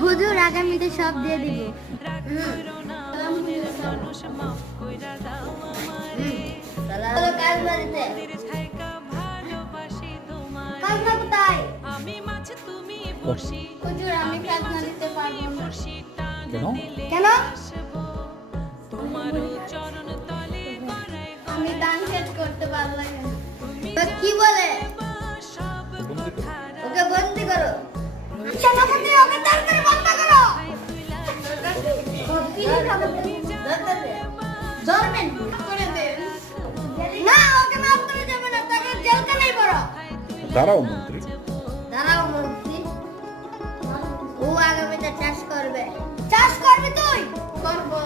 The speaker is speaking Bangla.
হুজুর আগামীতে সব দিয়ে দিব। হুজুর আমি খাজনা দিতে পারবো না। কেন? আমি দান শেষ করতে পারবো না। কি বলে? ওকে বন্দি করো। সেনাপতি ওকে তাড়াতাড়ি বন্ধ করো। ধরবেন করে দেন। না ওকে মাফ করে যাবে না, তাকে জেলখানায় পড়ো। দাঁড়াও মন্ত্রী। দাঁড়াও মন্ত্রী। ও আগামীতে চাষ করবে। চাষ করবি তুই? করবো।